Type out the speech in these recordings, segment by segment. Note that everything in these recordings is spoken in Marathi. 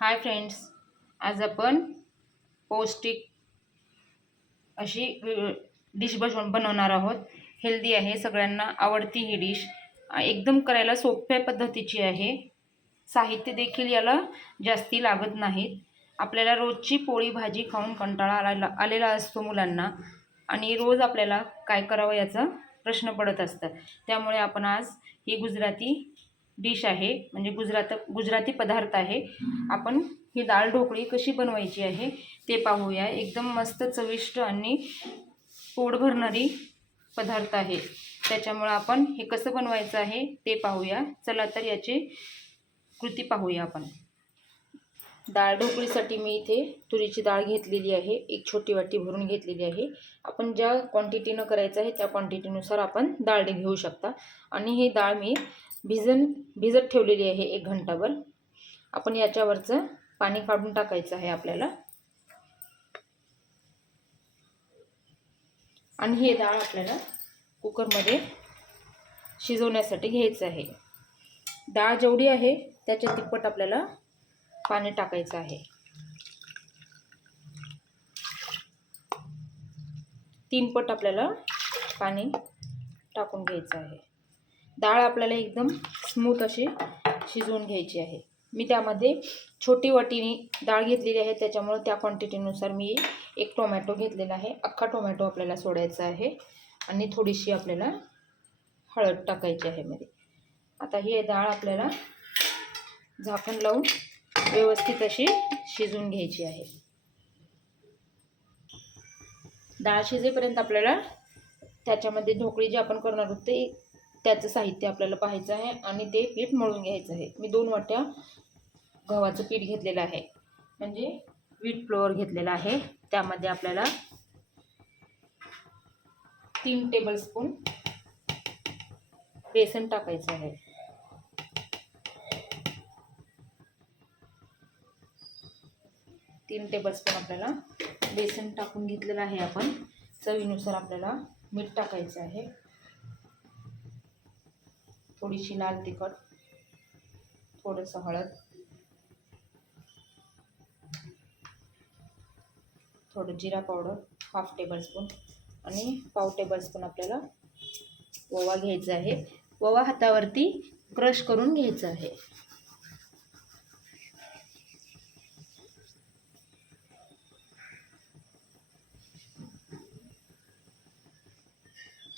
हाय फ्रेंड्स आज आपण पौष्टिक अशी डिश बनव बनवणार आहोत. हेल्दी आहे सगळ्यांना आवडती ही डिश. एकदम करायला सोप्या पद्धतीची आहे. साहित्य देखील याला जास्ती लागत नाहीत. आपल्याला रोजची पोळी भाजी खाऊन कंटाळा आलेला आलेला असतो मुलांना. आणि रोज आपल्याला काय करावं याचा प्रश्न पडत असतात. त्यामुळे आपण आज ही गुजराती डिश आहे म्हणजे गुजरात गुजराती पदार्थ आहे. आपण ही डाळ ढोकळी कशी बनवायची आहे ते पाहूया. एकदम मस्त चविष्ट आणि पोट भरणारी पदार्थ आहे. त्याच्यामुळं आपण हे कसं बनवायचं आहे ते पाहूया. चला तर याची कृती पाहूया आपण. डाळ ढोकळीसाठी मी इथे तुरीची डाळ घेतलेली आहे. एक छोटी वाटी भरून घेतलेली आहे. आपण ज्या क्वांटिटीनं करायचं आहे त्या क्वांटिटीनुसार आपण डाळ घेऊ शकता. आणि ही डाळ मी भिजन भिजत ठेवलेली आहे एक घंटाभर. आपण याच्यावरचं पाणी काढून टाकायचं आहे आपल्याला. आणि हे डाळ आपल्याला कुकरमध्ये शिजवण्यासाठी घ्यायचं आहे. डाळ जेवढी आहे त्याच्या तिप्पट आपल्याला पाणी टाकायचं आहे. तीन पट आपल्याला पाणी टाकून घ्यायचं आहे. डाळ आपल्याला एकदम स्मूथ अशी शिजवून घ्यायची आहे. मी त्यामध्ये छोटी वाटीने डाळ घेतलेली आहे. त्याच्यामुळं त्या क्वांटिटीनुसार मी एक टोमॅटो घेतलेला आहे. अख्खा टोमॅटो आपल्याला सोडायचा आहे. आणि थोडीशी आपल्याला हळद टाकायची आहे मध्ये. आता ही डाळ आपल्याला झाकण लावून व्यवस्थित अशी शिजवून घ्यायची आहे. डाळ शिजेपर्यंत आपल्याला त्याच्यामध्ये ढोकळी जी आपण करणार आहोत ते त्याचं साहित्य आपल्याला पाहायचं आहे आणि ते पीठ मळून घ्यायचं आहे. मी दोन वाट्या गव्हाचं पीठ घेतलेलं आहे. म्हणजे व्हीट फ्लोअर घेतलेला आहे. त्यामध्ये आपल्याला तीन टेबलस्पून बेसन टाकायचं आहे. तीन टेबलस्पून आपल्याला बेसन टाकून घेतलेलं आहे आपण. चवीनुसार आपल्याला मीठ टाकायचं आहे. थोडीशी लाल तिखट थोडंसं हळद थोडं जिरा पावडर हाफ टेबलस्पून आणि पाव टेबलस्पून आपल्याला ओवा घ्यायचा आहे. ओवा हातावरती क्रश करून घ्यायचा आहे.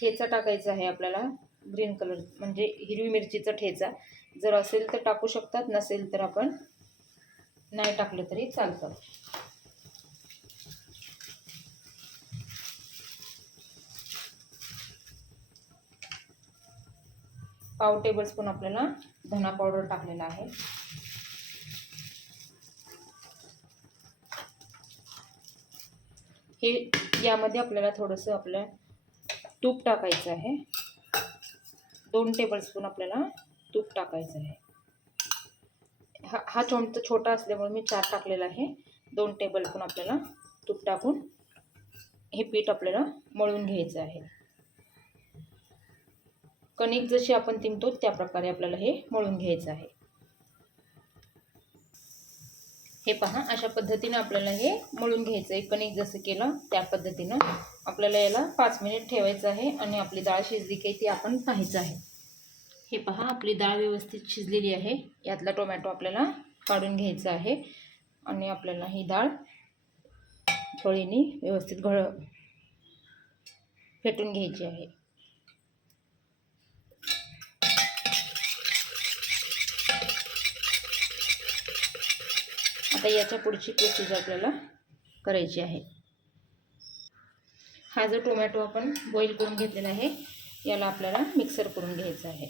ठेचा टाकायचा आहे आपल्याला. ग्रीन कलर म्हणजे हिरवी मिरचीचा ठेचा. जर असेल तर टाकू शकतात नसेल तर आपण नाही टाकलं तरी चालतं. पाव टेबलस्पून आपल्याला धना पावडर टाकलेला आहे. हे यामध्ये आपल्याला थोडंसं आपल्या तूप टाकायचं आहे. दोन टेबलस्पून आपल्याला तूप टाकायचं आहे. हा हा चमचा छोटा असल्यामुळे मी चार टाकलेला आहे. दोन टेबलस्पून आपल्याला तूप टाकून हे पीठ आपल्याला मळून घ्यायचं आहे. कणिक जशी आपण तिमतो त्या प्रकारे आपल्याला हे मळून घ्यायचं आहे. हे पहा अशा पद्धतीनं आपल्याला हे मळून घ्यायचं आहे. कणिक जसं केलं त्या पद्धतीनं आपल्याला याला पाच मिनिट ठेवायचं आहे आणि आपली डाळ शिजली की ती आपण पाहायचं आहे. हे पहा आपली डाळ व्यवस्थित शिजलेली आहे. यातला टोमॅटो आपल्याला काढून घ्यायचा आहे आणि आपल्याला ही डाळ फळीने व्यवस्थित घळ फेटून घ्यायची आहे. आता याच्या पुढची प्रोसिजर आपल्याला करायची आहे. हा जो टोमॅटो आपण बॉईल करून घेतलेला आहे याला आपल्याला मिक्सर करून घ्यायचं आहे.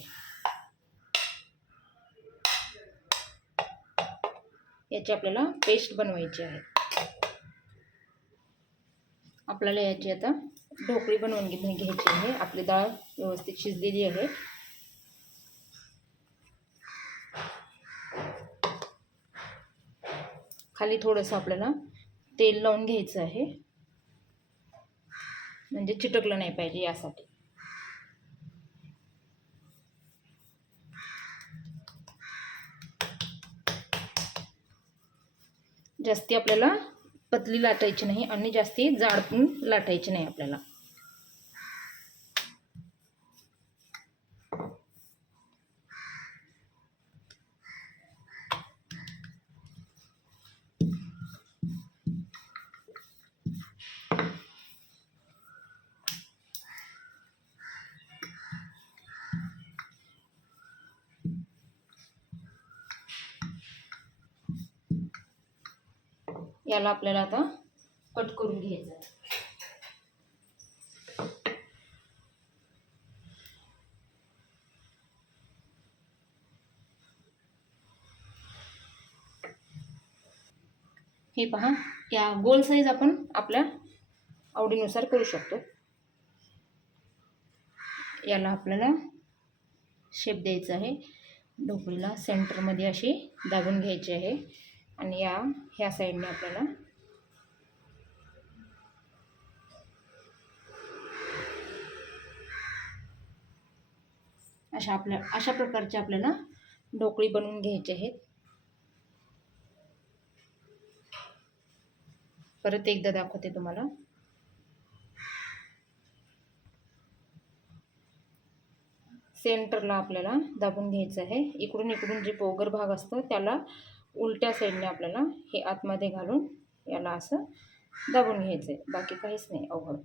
याची आपल्याला पेस्ट बनवायची आहे. आपल्याला याची आता ढोकळी बनवून घ्यायची आहे. आपली डाळ व्यवस्थित शिजलेली आहे. खाली थोडंसं आपल्याला तेल लावून घ्यायचं आहे. म्हणजे चिटकलं नाही पाहिजे यासाठी. जास्ती आपल्याला पतली लाटायची नाही आणि जास्ती जाड पण लाटायची नाही आपल्याला. याला आपल्याला आता कट करून घ्यायचं आहे. हे पहा या गोल साईज आपण आपल्या आवडीनुसार करू शकतो. याला आपल्याला शेप द्यायचा आहे. ढोकळीला सेंटरमध्ये अशी दाबून घ्यायची आहे. आणि या ह्या साईडने आपल्याला. अशा आपल्या अशा प्रकारचे आपल्याला ढोकळी बनवून घ्यायचे आहेत. परत एकदा दाखवते तुम्हाला. सेंटरला आपल्याला दाबून घ्यायचं आहे. इकडून इकडून जे पोगर भाग असतं त्याला उलट्या साईडने आपल्याला हे आतमध्ये घालून याला असं दाबून घ्यायचं आहे बाकी काहीच नाही अवघड.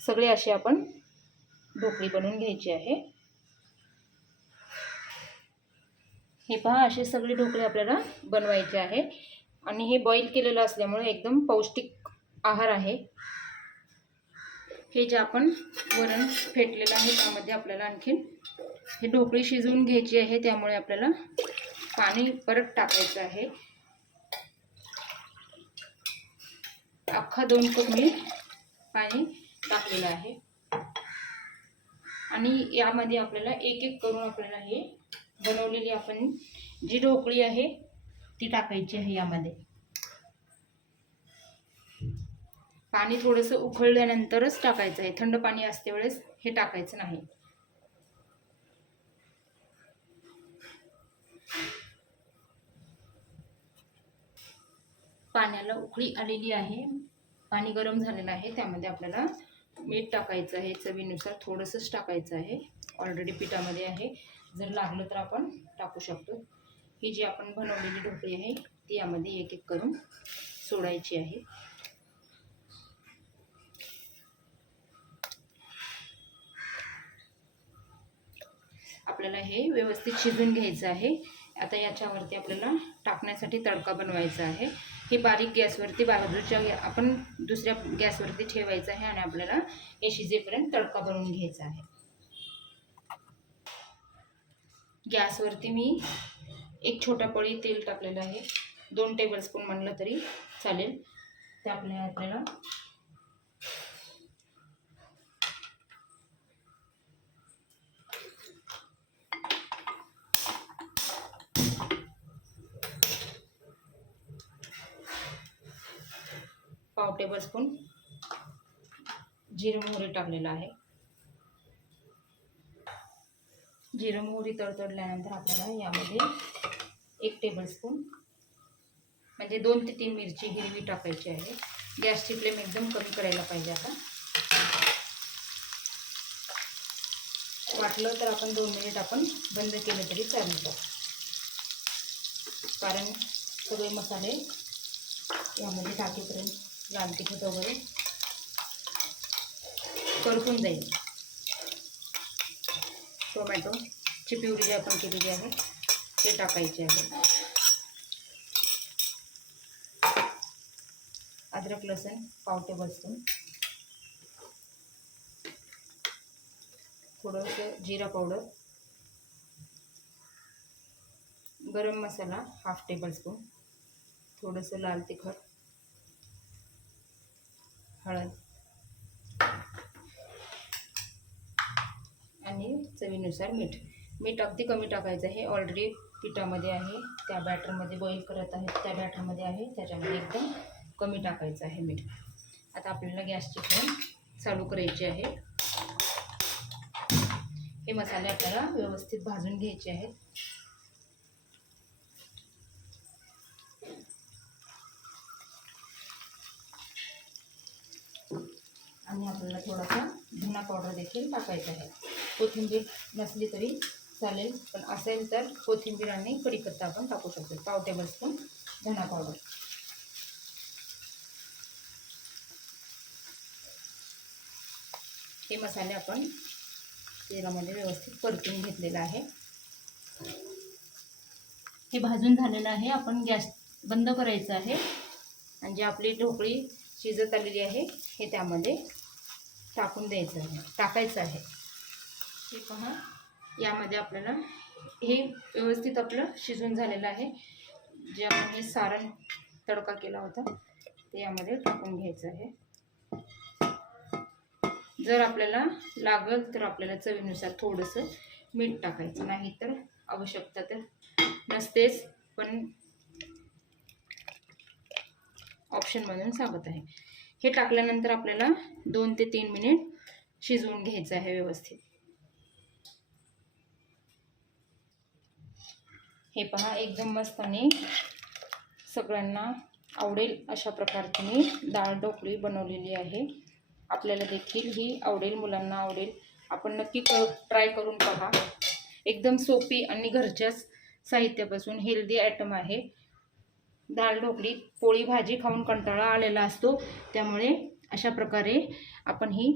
सगळे असे आपण ढोकळी बनवून घ्यायची आहे. हे पहा असे सगळे ढोकळे आपल्याला बनवायचे आहे. आणि हे बॉईल केलेलं असल्यामुळे एकदम पौष्टिक आहार आहे. हे जे आपण वरण फेटलेलं आहे त्यामध्ये आपल्याला आणखीन हे ढोकळी शिजवून घ्यायची आहे त्यामुळे आपल्याला पाणी परत टाकायचं आहे. अख्खा दोन कप मी पाणी टाकलेलं आहे. आणि यामध्ये आपल्याला एक एक करून आपल्याला हे बनवलेली आपण जी ढोकळी आहे ती टाकायची आहे यामध्ये? पाणी थोडंसं उकळल्यानंतरच टाकायचं आहे. थंड पाणी असते वेळेस हे टाकायचं नाही. पाण्याला उकळी आलेली आहे. पाणी गरम झालेलं आहे. त्यामध्ये आपल्याला मीठ टाकायचं आहे. चवीनुसार थोडंसंच टाकायचं आहे. ऑलरेडी पिठामध्ये आहे. जर लागलं तर आपण टाकू शकतो. ही जी आपण बनवलेली ढोकळी आहे ती यामध्ये एक एक करून सोडायची आहे. आपल्याला हे व्यवस्थित शिजून घ्यायचं आहे. आता याच्यावरती आपल्याला टाकण्यासाठी तडका बनवायचा आहे. हे बारीक गॅसवरती बाजूच्या आपण दुसऱ्या गॅसवरती ठेवायचं आहे आणि आपल्याला हे शिजेपर्यंत तडका बनवून घ्यायचा आहे. गॅसवरती मी एक छोटा पळी तेल टाकलेलं आहे. दोन टेबलस्पून म्हणलं तरी चालेल. ते आपल्या आपल्याला पाव टेबलस्पून जिरं मोहरी टाकलेलं आहे. जिरं मोहरी तडतडल्यानंतर आपल्याला यामध्ये एक टेबलस्पून म्हणजे दोन ते तीन मिरची हिरवी टाकायची आहे. गॅसची फ्लेम एकदम कमी करायला पाहिजे आता. वाटलं तर आपण दोन मिनिट आपण बंद केलं तरी चालेल कारण सगळे मसाले यामध्ये टाकेपर्यंत लाल तिखट वगैरे. करपून जाईल. टोमॅटोची प्युरी जी आपण केलेली आहे. ते टाकायचे आहे. अद्रक लसूण पाव बसून थोडंसं जिरा पावडर. गरम मसाला हाफ टेबलस्पून. थोडंसं लाल तिखट. हळद. आणि चवीनुसार मीठ. मीठ अगदी कमी टाकायचं आहे. ऑलरेडी पिठामध्ये आहे. त्या बॅटरमध्ये बॉईल करत आहेत. त्या बॅटरमध्ये आहे. त्याच्यामध्ये एकदम कमी टाकायचं आहे मीठ. आता आपल्याला गॅसची फ्लेम चालू करायची आहे. हे मसाले आपल्याला व्यवस्थित भाजून घ्यायचे आहेत. आणि आपल्याला थोडासा धना पावडर देखील टाकायचा आहे. कोथिंबीर नसली तरी चालेल पण असेल तर कोथिंबीर आणि कढीपत्ता आपण टाकू शकतो. पाव टेबल स्पून धना पावडर. हे मसाले आपण तेलामध्ये व्यवस्थित परतून घेतलेलं आहे. हे भाजून झालेलं आहे. आपण गॅस बंद करायचं आहे. आणि जी आपली ढोकळी शिजत आलेली आहे हे त्यामध्ये टाकून द्यायचं आहे. टाकायचं आहे. हे पहा. यामध्ये आपल्याला हे व्यवस्थित आपलं शिजून झालेलं आहे. जे आपण हे सारण तडका केला होता ते यामध्ये टाकून घ्यायचं आहे. जर आपल्याला लागल तर आपल्याला चवीनुसार थोडंसं मीठ टाकायचं नाही तर आवश्यकता तर नसतेच पण ऑप्शनमधून सांगत आहे. हे टाकल्यानंतर आपल्याला दोन ते तीन मिनिट शिजवून घ्यायचं आहे व्यवस्थित. हे पहा एकदम मस्त आणि सगळ्यांना आवडेल अशा प्रकारची मी डाळ ढोकळी बनवलेली आहे. आपल्याला देखील ही आवडेल मुलांना आवडेल. आपण नक्की क ट्राय करून पहा. एकदम सोपी आणि घरच्याच साहित्यापासून हेल्दी आयटम आहे. डाळ ढोकळी पोळी भाजी खाऊन कंटाळा आलेला असतो. त्यामुळे अशा प्रकारे आपण ही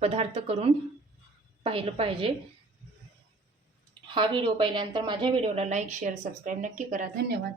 पदार्थ करून पाहिलं पाहिजे. हा व्हिडिओ पाहिल्यानंतर माझ्या व्हिडिओला लाईक शेअर सबस्क्राईब नक्की करा. धन्यवाद.